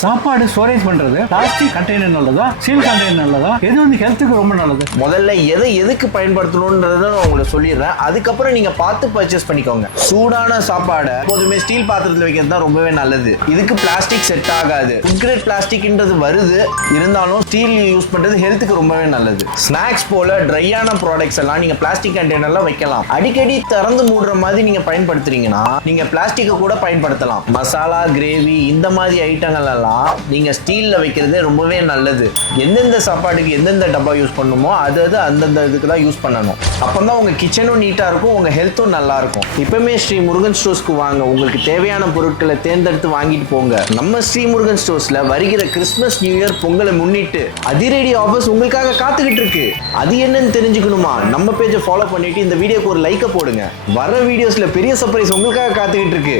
சாப்பாடு ஸ்டோரேஜ் பண்றது plastic container நல்லதா ஸ்டீல் கண்டெய்னர் நல்லதா எது வந்து ஹெல்த்துக்கு ரொம்ப நல்லது? முதல்ல எதுக்கு பயன்படுத்தணும்ன்றத நான் உங்களுக்கு சொல்லிடுறேன். அதுக்கப்புறம் நீங்க பார்த்து பர்ச்சேஸ் பண்ணிக்கோங்க. சூடான சாப்பாடை எப்போதுமே ஸ்டீல் பாத்திரத்தில் வைக்கிறது தான் ரொம்பவே நல்லது. இதுக்கு பிளாஸ்டிக் செட் ஆகாது. ஃபுட் கிரேட் பிளாஸ்டிக்ன்றது வருது, இருந்தாலும் ஸ்டீல் யூஸ் பண்றது ஹெல்த்துக்கு ரொம்பவே நல்லது. ஸ்நாக்ஸ் போல ட்ரையான ப்ராடக்ட்ஸ் எல்லாம் நீங்க பிளாஸ்டிக் கண்டெய்னர்ல வைக்கலாம். அடிக்கடி திறந்து மூடுற மாதிரி நீங்க பயன்படுத்துறீங்கன்னா நீங்க பிளாஸ்டிக்கை கூட பயன்படுத்தலாம். மசாலா, கிரேவி இந்த மாதிரி ஐட்டங்கள் எல்லாம் நீங்க ஸ்டீல்ல வைக்கிறது ரொம்பவே நல்லது. எந்தெந்த சாப்பாடுக்கு எந்தெந்த டப்பா யூஸ் பண்ணுமோ அது அந்தந்த இதுக்கு தான் யூஸ் பண்ணணும். அப்பதான் உங்க கிச்சனும் நீட்டா இருக்கும், உங்க ஹெல்த்தும் நல்லா இருக்கும். இப்பவுமே ஸ்ரீ முருகன் ஸ்டோர்ஸ்க்கு வாங்க. உங்களுக்கு தேவையான பொருட்களை தேர்ந்தெடுத்து வாங்கிட்டு போங்க. நம்ம ஸ்ரீ முருகன் ஸ்டோர்ஸ்ல வருகிற கிறிஸ்துமஸ், நியூ இயர், பொங்கலை முன்னிட்டு அதிரடி ஆஃபர்ஸ் உங்களுக்காக காத்துக்கிட்டு இருக்கு. அது என்னன்னு தெரிஞ்சுக்கணுமா? நம்ம பேஜை ஃபாலோ பண்ணிட்டு இந்த வீடியோக்கு ஒரு லைக்கை போடுங்க. வர வீடியோஸ்ல பெரிய சர்ப்ரைஸ் உங்களுக்காக காத்துக்கிட்டு இருக்கு.